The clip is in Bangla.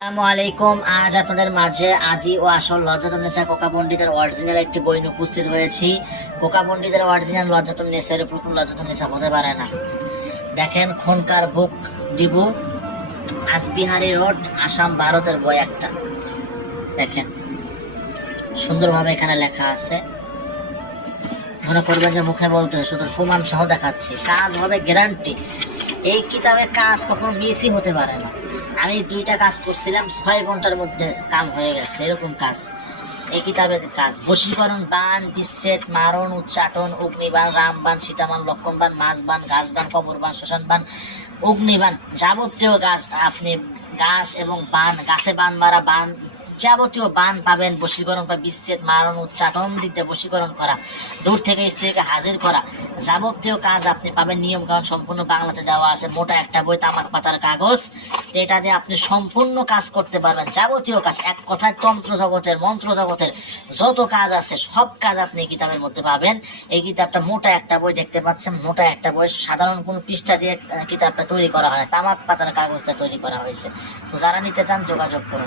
আসসালামু আলাইকুম। আজ আপনাদের মাঝে আদি ও আসল লজ্জাতুন্নেসা কোকা পণ্ডিতের অরিজিনাল একটি বই নিয়ে উপস্থিত হয়েছি। কোকা পণ্ডিতের অরিজিনাল লজ্জাতুন্নেসার উপর কোনো লজ্জাতুন্নেসা হতে পারে না। দেখেন, খনকার বুক ডিবু, আজবিহারি রোড, আসাম, ভারতের বই একটা। দেখেন সুন্দরভাবে এখানে লেখা আছে। মনে করবেন যে মুখে বলতে হয়, শুধু প্রমাণ সহ দেখাচ্ছি। কাজ হবে গ্যারান্টি। এই কিতাবে কাজ কখনো মিসই হতে পারে না। আমি 2টা কাজ করছিলাম, 6 ঘন্টার মধ্যে কাম হয়ে গেছে। এরকম কাজ এই কিতাবের কাজ। বশীকরণ, বান, বিচ্ছেদ, মারণ, উচ্চাটন, অগ্নিবান, রামবান, সীতাবান, লক্ষণবান, মাছবান, গাছবান, কবরবান, শ্মশানবান, অগ্নিবান, যাবতীয় গাছ আপনি গাছ এবং বান, গাছে বান মারা, বান যাবতীয় বান পাবেন। বশীকরণ বা বিচ্ছেদ, মারণ, উচ্চাটন দিতে বশীকরণ করা, দূর থেকে স্ত্রীকে হাজির করা, যাবতীয় কাজ আপনি পাবেন। নিয়ম কানুন সম্পূর্ণ বাংলাতে দেওয়া আছে। মোটা একটা বই, তামাক পাতার কাগজ। এটা দিয়ে আপনি সম্পূর্ণ কাজ করতে পারবেন। যাবতীয় কাজ, এক কথায় তন্ত্র জগতের, মন্ত্র জগতের যত কাজ আছে সব কাজ আপনি এই কিতাবের মধ্যে পাবেন। এই কিতাবটা মোটা একটা বই, দেখতে পাচ্ছেন, মোটা একটা বই। সাধারণ কোন পৃষ্ঠা দিয়ে কিতাবটা তৈরি করা হয় না, তামাক পাতার কাগজ দিয়ে তৈরি করা হয়েছে। তো যারা নিতে চান যোগাযোগ করুন।